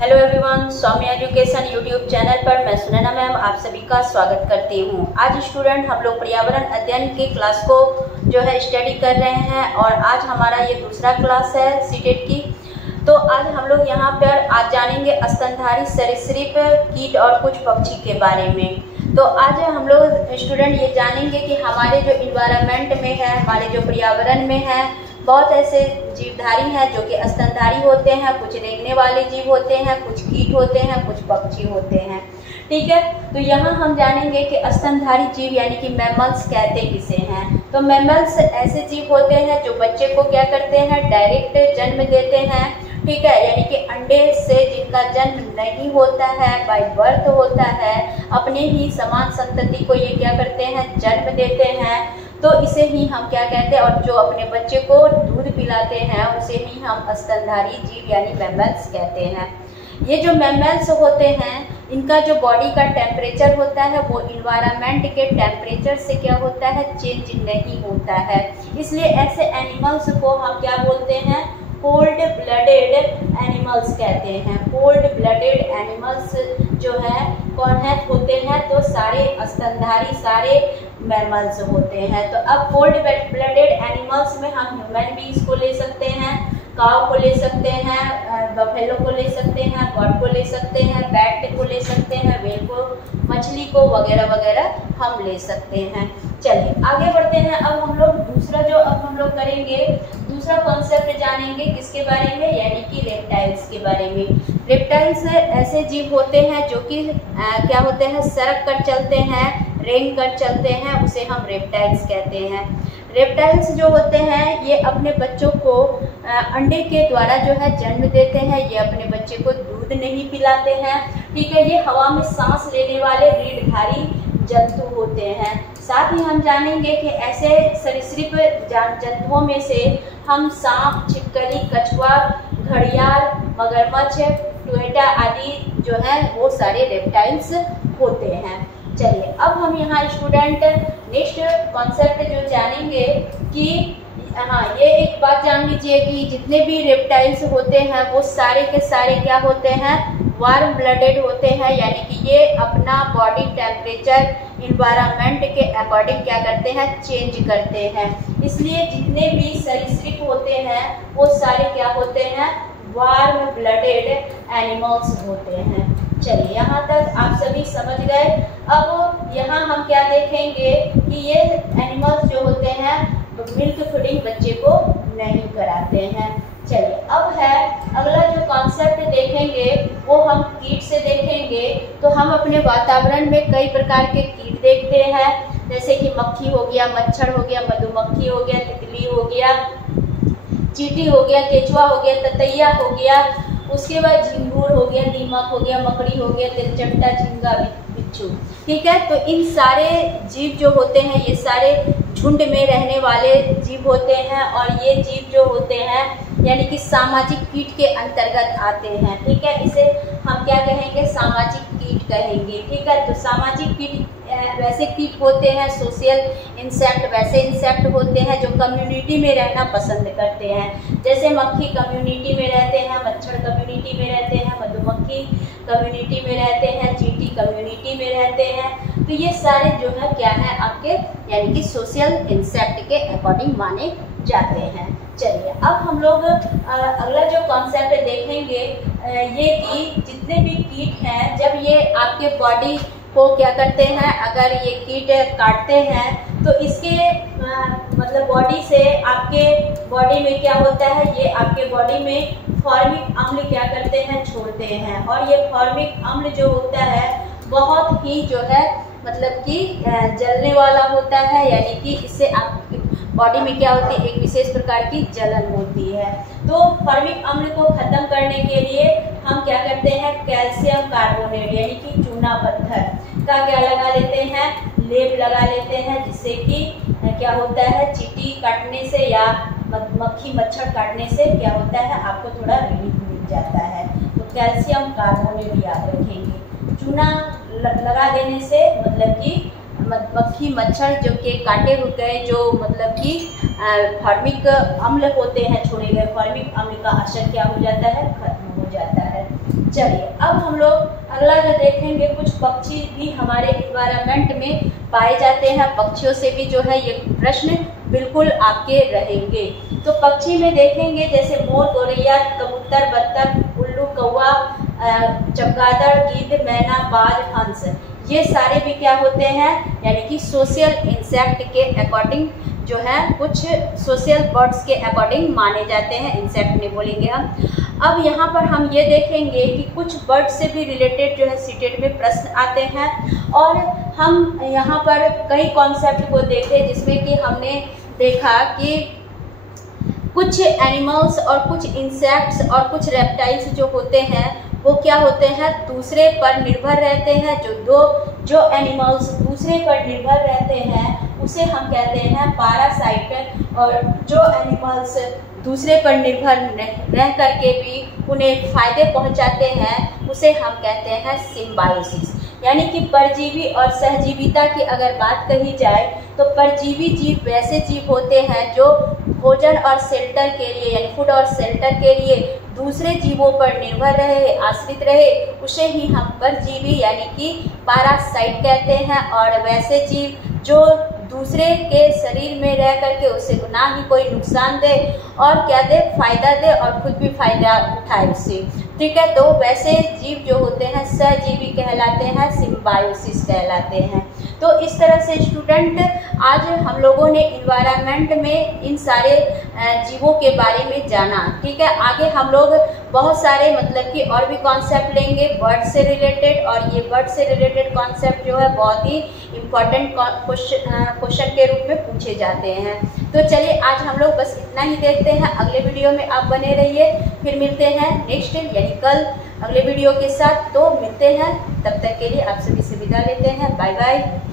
Hello everyone, Saumya education YouTube channel पर मैं Sunaina ma'am आप सभी का स्वागत करती हूँ। आज स्टूडेंट हम लोग पर्यावरण अध्ययन की क्लास को जो है स्टडी कर रहे हैं और आज हमारा ये दूसरा क्लास है सीटेट की। तो आज हम लोग यहाँ पर आज जानेंगे स्तनधारी सरीसृप कीट और कुछ पक्षी के बारे में। तो आज हम लोग स्टूडेंट ये जानेंगे कि हमारे जो इन्वायरमेंट में है, हमारे जो पर्यावरण में है, बहुत ऐसे जीवधारी हैं जो कि स्तनधारी होते हैं, कुछ रेंगने वाले जीव होते हैं, कुछ कीट होते हैं, कुछ पक्षी होते हैं। ठीक है, तो यहाँ हम जानेंगे कि स्तनधारी जीव यानी कि मैमल्स कहते किसे हैं। तो मैमल्स ऐसे जीव होते हैं जो बच्चे को क्या करते हैं, डायरेक्ट जन्म देते हैं। ठीक है, यानी कि अंडे से जिनका जन्म नहीं होता है, बाय बर्थ होता है, अपने ही समान संतति को ये क्या करते हैं, जन्म देते हैं। तो इसे ही हम क्या कहते हैं, और जो अपने बच्चे को दूध पिलाते हैं उसे ही हम स्तनधारी जीव यानी मैमल्स कहते हैं। ये जो मैमल्स होते हैं इनका जो बॉडी का टेम्परेचर होता है वो इन्वायरमेंट के टेम्परेचर से क्या होता है, चेंज नहीं होता है। इसलिए ऐसे एनिमल्स को हम क्या बोलते हैं, कोल्ड ब्लडेड एनिमल्स कहते हैं। कोल्ड ब्लडेड एनिमल्स जो है कौन है, होते हैं तो सारे स्तनधारी सारे मैमल्स होते हैं। तो अब कोल्ड ब्लडेड एनिमल्स में हम ह्यूमन बींग्स को ले सकते हैं, काव को ले सकते हैं, बफेलो को ले सकते हैं, बर्ड को ले सकते हैं, बैट को ले सकते हैं, व्हेल को, मछली को वगैरह वगैरह हम ले सकते हैं। चलिए आगे बढ़ते हैं। अब हम लोग दूसरा जो अब हम लोग करेंगे, दूसरा कॉन्सेप्ट जानेंगे किसके बारे में, यानी कि रेप्टाइल्स के बारे में। रेप्टाइल्स ऐसे जीव होते हैं जो कि क्या होते हैं, सरक कर चलते हैं, रेंग कर चलते हैं, उसे हम रेप्टाइल्स कहते हैं। रेप्टाइल्स जो होते हैं ये अपने बच्चों को अंडे के द्वारा जो है जन्म देते हैं। ये अपने बच्चे को दूध नहीं पिलाते हैं। ठीक है, ये हवा में सांस लेने वाले रीढ़धारी जंतु होते हैं। साथ ही हम जानेंगे कि ऐसे सरीसृप जंतुओं में से हम सांप, छिपकली, कछुआ, घड़ियाल, मगरमच्छ, टोएटा आदि जो है वो सारे रेप्टाइल्स होते हैं। चलिए अब हम यहाँ स्टूडेंट नेक्स्ट कॉन्सेप्ट जो जानेंगे कि हाँ, ये एक बात जान लीजिए कि जितने भी रेप्टाइल्स होते हैं वो सारे के सारे क्या होते हैं, वार्म ब्लडेड होते हैं। यानी कि ये अपना बॉडी टेम्परेचर इन्वायरमेंट के अकॉर्डिंग क्या करते हैं, चेंज करते हैं। इसलिए जितने भी सरीसृप होते हैं वो सारे क्या होते हैं, वार्म ब्लडेड एनिमल्स होते हैं। चलिए यहाँ तक आप सभी समझ गए। अब यहाँ हम क्या देखेंगे कि ये एनिमल्स जो होते हैं तो मिल्क फीडिंग बच्चे को नहीं कराते हैं। चलिए अब है अगला जो कॉन्सेप्ट देखेंगे वो हम कीट से देखेंगे। तो हम अपने वातावरण में कई प्रकार के कीट देखते हैं, जैसे कि मक्खी हो गया, मच्छर हो गया, मधुमक्खी हो गया, तितली हो गया, चींटी हो गया, केचुआ हो गया, ततैया हो गया, उसके बाद झिंगुर हो गया, दीमक हो गया, मकड़ी हो गया, तिलचट्टा, झींगा, बिच्छू। ठीक है, तो इन सारे जीव जो होते हैं ये सारे झुंड में रहने वाले जीव होते हैं और ये जीव जो होते हैं यानी कि सामाजिक कीट के अंतर्गत आते हैं। ठीक है, इसे हम क्या कहेंगे, सामाजिक कीट कहेंगे। ठीक है, तो सामाजिक कीट वैसे कीट होते हैं, सोशल इंसेक्ट वैसे इंसेक्ट होते हैं जो कम्युनिटी में रहना पसंद करते हैं। जैसे मक्खी कम्युनिटी में रहते हैं, मच्छर कम्युनिटी में रहते हैं, मधुमक्खी कम्युनिटी में रहते हैं, चींटी कम्युनिटी में रहते हैं। तो ये सारे जो है क्या है आपके यानी कि सोशल इंसेक्ट के अकॉर्डिंग माने जाते हैं। चलिए अब हम लोग अगला जो कॉन्सेप्ट देखेंगे ये कि जितने भी कीट हैं जब ये आपके बॉडी को क्या करते हैं, अगर ये कीट काटते हैं तो इसके मतलब बॉडी से आपके बॉडी में क्या होता है, ये आपके बॉडी में फॉर्मिक अम्ल क्या करते हैं, छोड़ते हैं। और ये फॉर्मिक अम्ल जो होता है बहुत ही जो है मतलब कि जलने वाला होता है, यानी कि इससे आपकी बॉडी में क्या होती है, एक विशेष प्रकार की जलन होती है। तो फॉर्मिक अम्ल को खत्म करने के लिए हम क्या करते हैं, कैल्शियम कार्बोनेट यानी कि चूना पत्थर का क्या लगा लेते हैं, लेप लगा लेते हैं, जिससे कि क्या होता है, चींटी काटने से या मक्खी मच्छर काटने से क्या होता है, आपको थोड़ा रिलीफ मिल जाता है। तो कैल्शियम कार्बोनेट याद रखेंगे। चूना लगा देने से मतलब कि मक्खी मच्छर जो के काटे हुए जो मतलब कि फॉर्मिक अम्ल होते हैं, छोड़े गए फॉर्मिक अम्ल का असर क्या हो जाता है, खत्म हो जाता है। चलिए अब हम लोग अगला जो देखेंगे, कुछ पक्षी भी हमारे इन्वायरमेंट में पाए जाते हैं। पक्षियों से भी जो है ये प्रश्न बिल्कुल आपके रहेंगे। तो पक्षी में देखेंगे जैसे मोर, गौरैया, कबूतर, बत्तख, उल्लू, कौवा, चमगादड़, गिद्ध, मैना, बाज, हंस, ये सारे भी क्या होते हैं, यानी कि सोशल इंसेक्ट के अकॉर्डिंग जो है, कुछ सोशल बर्ड्स के अकॉर्डिंग माने जाते हैं। इंसेक्ट नहीं बोलेंगे हम। अब यहाँ पर हम ये देखेंगे कि कुछ बर्ड से भी रिलेटेड जो है सीटेट में प्रश्न आते हैं, और हम यहाँ पर कई कॉन्सेप्ट को देखे जिसमें कि हमने देखा कि कुछ एनिमल्स और कुछ इंसेक्ट्स और कुछ रेप्टाइल्स जो होते हैं वो क्या होते हैं, दूसरे पर निर्भर रहते हैं। जो एनिमल्स दूसरे पर निर्भर रहते हैं उसे हम कहते हैं पैरासाइट, और जो एनिमल्स दूसरे पर निर्भर रह करके भी उन्हें फायदे पहुंचाते हैं उसे हम कहते हैं सिम्बायोसिस। यानी कि परजीवी और सहजीविता की अगर बात कही जाए तो परजीवी जीव वैसे जीव होते हैं जो भोजन और शेल्टर के लिए, यानी फूड और शेल्टर के लिए दूसरे जीवों पर निर्भर रहे, आश्रित रहे, उसे ही हम परजीवी यानी कि पैरासाइट कहते हैं। और वैसे जीव जो दूसरे के शरीर में रह करके उसे ना ही कोई नुकसान दे और क्या दे, फायदा दे, और खुद भी फायदा उठाए उससे, ठीक है। तो वैसे जीव जो होते हैं सहजीवी कहलाते हैं, सिम्बायोसिस कहलाते हैं। तो इस तरह से स्टूडेंट आज हम लोगों ने इन्वायरमेंट में इन सारे जीवों के बारे में जाना, ठीक है। आगे हम लोग बहुत सारे मतलब कि और भी कॉन्सेप्ट लेंगे बर्ड से रिलेटेड, और ये बर्ड से रिलेटेड कॉन्सेप्ट जो है बहुत ही इम्पोर्टेंट क्वेश्चन के रूप में पूछे जाते हैं। तो चलिए आज हम लोग बस इतना ही देखते हैं। अगले वीडियो में आप बने रहिए, फिर मिलते हैं नेक्स्ट यानी कल अगले वीडियो के साथ। तो मिलते हैं, तब तक के लिए आप सभी से विदा लेते हैं। Bye bye.